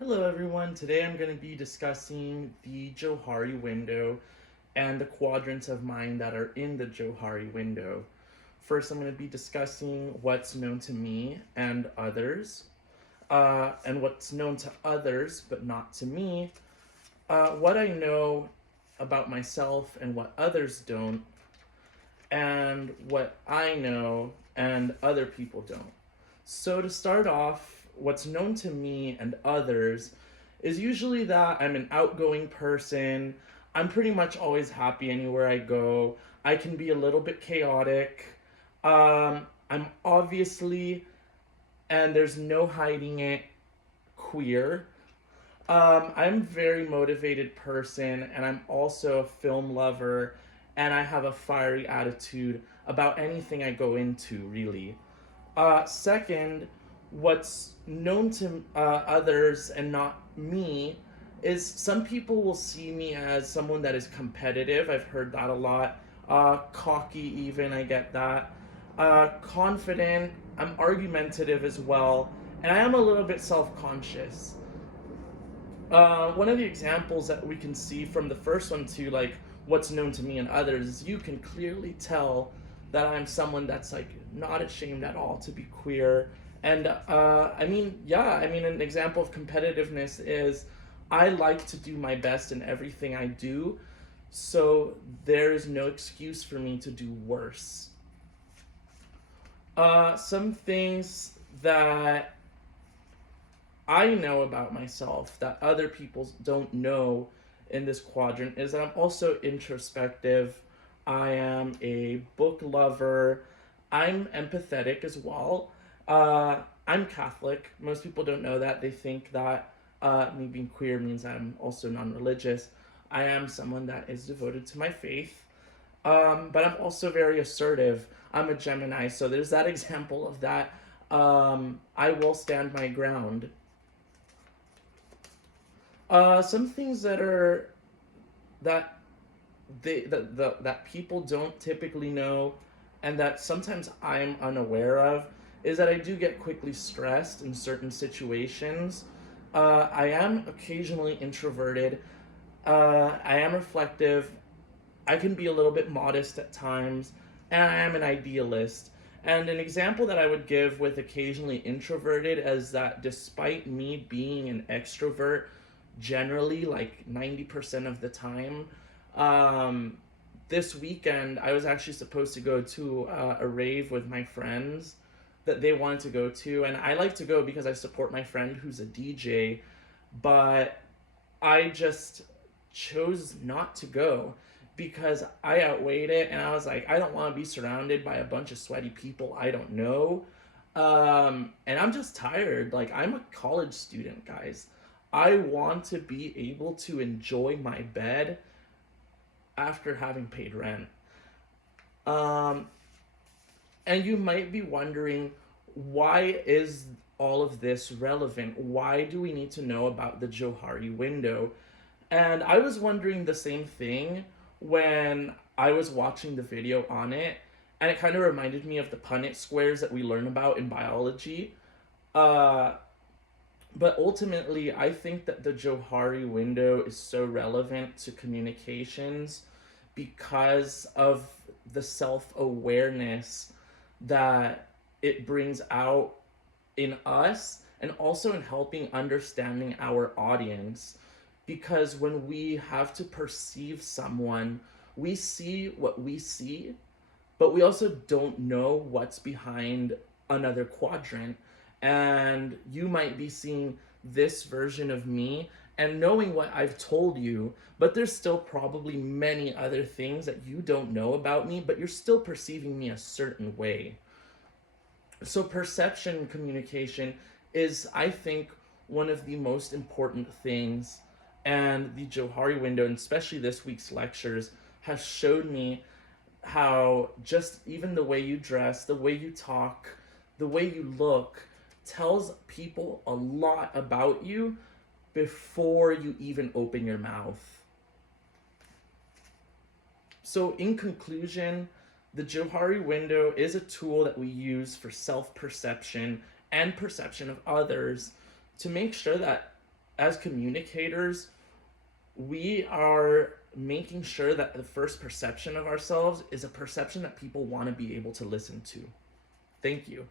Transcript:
Hello everyone, today I'm going to be discussing the Johari window and the quadrants of mind that are in the Johari window. First, I'm going to be discussing what's known to me and others, and what's known to others but not to me, what I know about myself and what others don't, and what I know and other people don't. So, to start off, what's known to me and others is usually that I'm an outgoing person. I'm pretty much always happy anywhere I go. I can be a little bit chaotic. I'm obviously, and there's no hiding it, queer. I'm a very motivated person, and I'm also a film lover, and I have a fiery attitude about anything I go into, really. Second, what's known to others and not me is some people will see me as someone that is competitive. I've heard that a lot. Cocky, even, I get that. Confident, I'm argumentative as well, and I am a little bit self conscious. One of the examples that we can see from the first one to like what's known to me and others is you can clearly tell that I'm someone that's like not ashamed at all to be queer. And an example of competitiveness is I like to do my best in everything I do, so there is no excuse for me to do worse. Some things that I know about myself that other people don't know in this quadrant is that I'm also introspective. I am a book lover. I'm empathetic as well. I'm Catholic. Most people don't know that. They think that me being queer means I'm also non religious. I am someone that is devoted to my faith. But I'm also very assertive. I'm a Gemini, so there's that example of that. I will stand my ground. Some things that that people don't typically know, and that sometimes I'm unaware of, is that I do get quickly stressed in certain situations. I am occasionally introverted. I am reflective. I can be a little bit modest at times, and I am an idealist. And an example that I would give with occasionally introverted is that despite me being an extrovert, generally like 90% of the time, um, this weekend I was actually supposed to go to a rave with my friends that they wanted to go to, and I like to go because I support my friend who's a DJ, but I just chose not to go because I outweighed it, and I was like, I don't want to be surrounded by a bunch of sweaty people I don't know. And I'm just tired. Like, I'm a college student, guys. I want to be able to enjoy my bed after having paid rent. Um, and you might be wondering, why is all of this relevant? Why do we need to know about the Johari window? And I was wondering the same thing when I was watching the video on it, and it kind of reminded me of the Punnett squares that we learn about in biology. Uh, but ultimately, I think that the Johari window is so relevant to communications because of the self awareness that it brings out in us, and also in helping understanding our audience. Because when we have to perceive someone, we see what we see, but we also don't know what's behind another quadrant. And you might be seeing this version of me and knowing what I've told you, but there's still probably many other things that you don't know about me, but you're still perceiving me a certain way. So, perception communication is, I think, one of the most important things. And the Johari window, and especially this week's lectures, has showed me how just even the way you dress, the way you talk, the way you look tells people a lot about you before you even open your mouth. So, in conclusion, the Johari window is a tool that we use for self perception and perception of others to make sure that as communicators, we are making sure that the first perception of ourselves is a perception that people want to be able to listen to. Thank you.